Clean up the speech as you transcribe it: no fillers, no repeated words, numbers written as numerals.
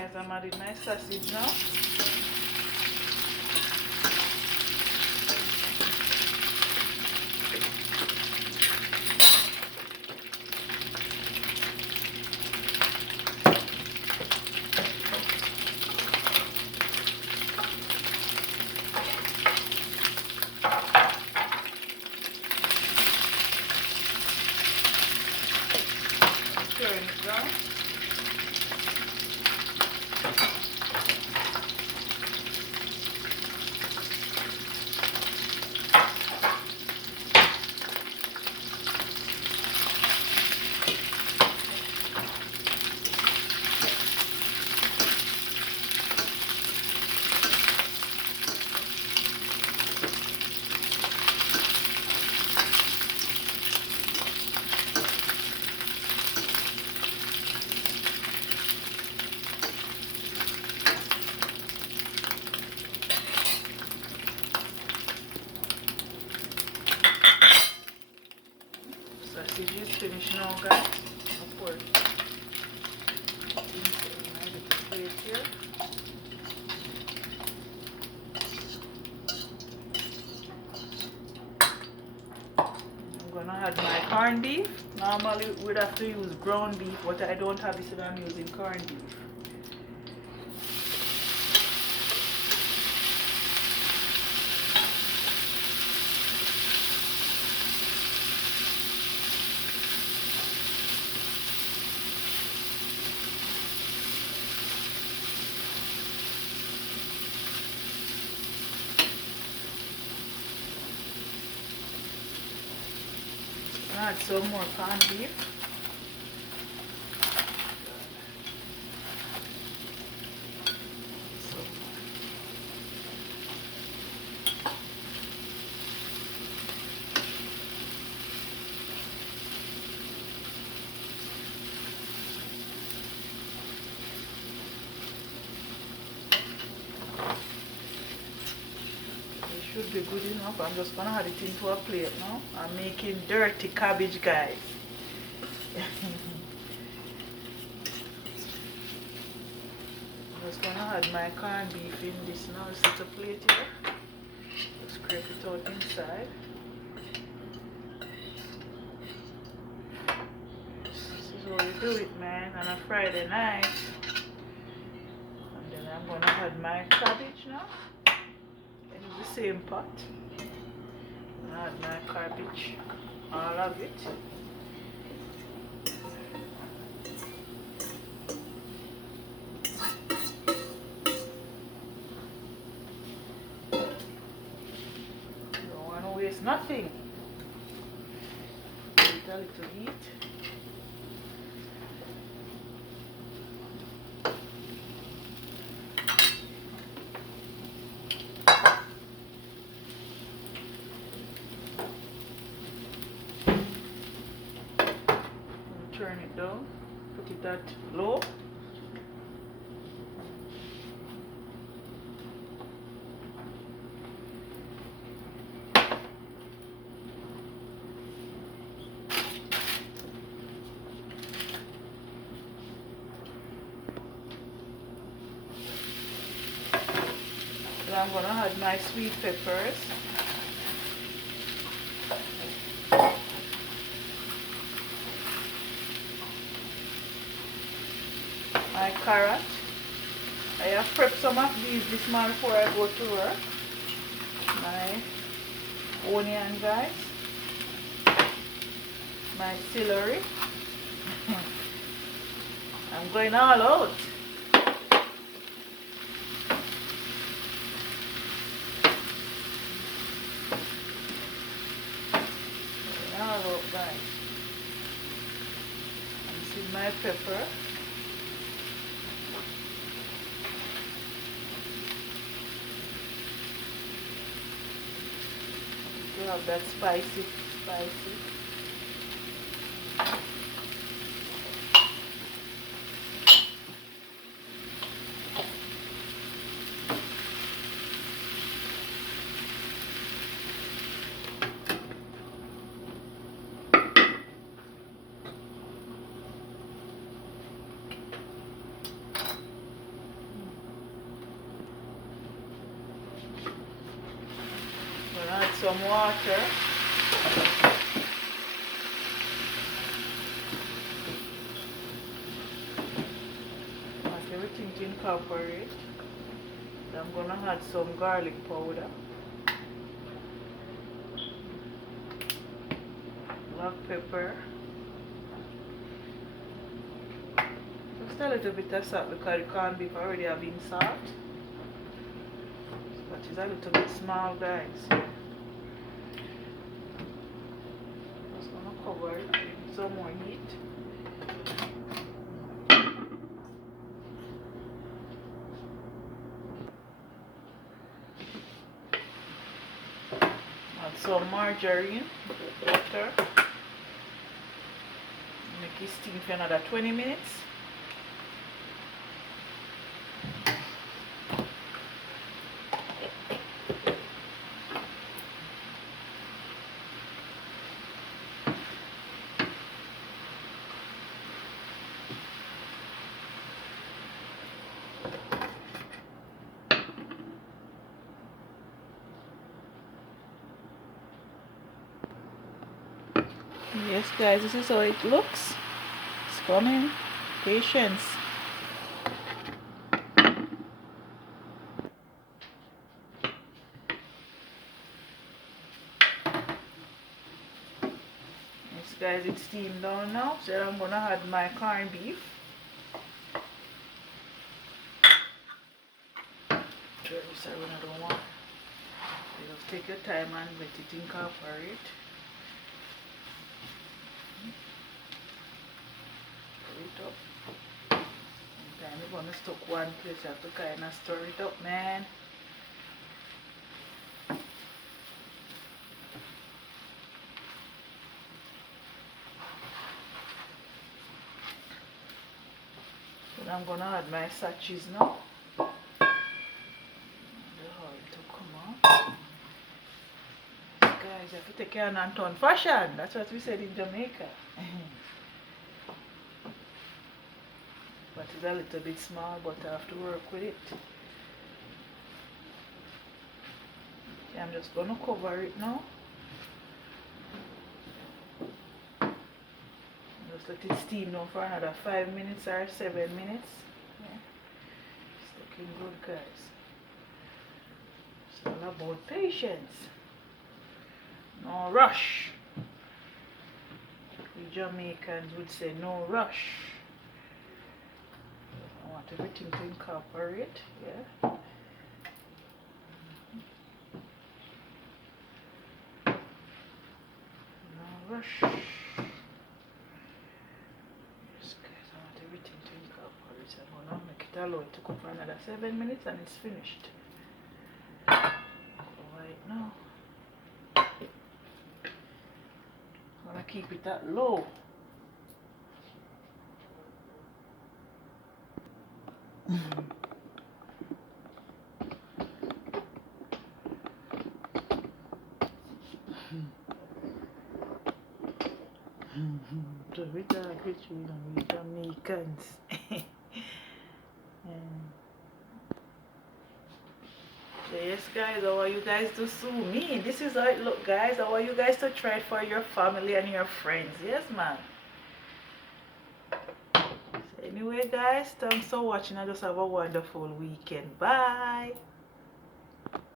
guys, I'm adding my sausage now. Turn it down. Sausage is finished now, guys. I'll pour it into my little plate here. I'm gonna add my corned beef. Normally we'd have to use ground beef, but I don't have it, so I'm using corned beef. Add some more corned beef. Should be good enough. I'm just gonna add it into a plate now. I'm making dirty cabbage, guys. I'm just gonna add my corned beef in this now. It's a plate here. Just scrape it out inside. This is how you do it, man, on a Friday night. And then I'm gonna add my cabbage now. The same pot. Add my cabbage, all of it. Don't want to waste nothing. Give it a little heat. Turn it down, put it at low. So I'm going to add my sweet peppers. My carrot. I have prepped some of these this morning before I go to work. My onion, guys. My celery. I'm going all out. Going all out, guys. And this is my pepper. To have that spicy. some water. Want everything to incorporate. I'm gonna add some garlic powder, black pepper, just a little bit of salt because the corned beef already have been salt, but it's a little bit small, guys. Just gonna cover it with some more heat. Add some margarine, butter. Make it steam for another 20 minutes. Yes, guys, this is how it looks. It's coming. Patience. Yes, guys, it's steamed down now. So I'm gonna add my corned beef. Try this out when I don't want. You just take your time and let it incorporate. Stir it up. Sometimes you're gonna stuck one place, you have to kind of stir it up, man. So I'm gonna add my sachets now. Guys, you have to take care and turn fashion. That's what we said in Jamaica. But it's a little bit small, but I have to work with it. Okay, I'm just gonna cover it now. Just let it steam now for another 5 minutes or 7 minutes. Yeah. It's looking good, guys. It's all about patience. No rush. We Jamaicans would say no rush. I want everything to incorporate, yeah. No rush. Yes, guys, I want everything to incorporate. I'm gonna make it allow it to cook for another 7 minutes and it's finished. Right now. I'm gonna keep it at low. So we talk with you, we Jamaicans. So yes, guys, how are you guys to sue me? This is how it look, guys. How are you guys to try it for your family and your friends? Yes, man. So anyway, guys, thanks for watching. I just have a wonderful weekend. Bye.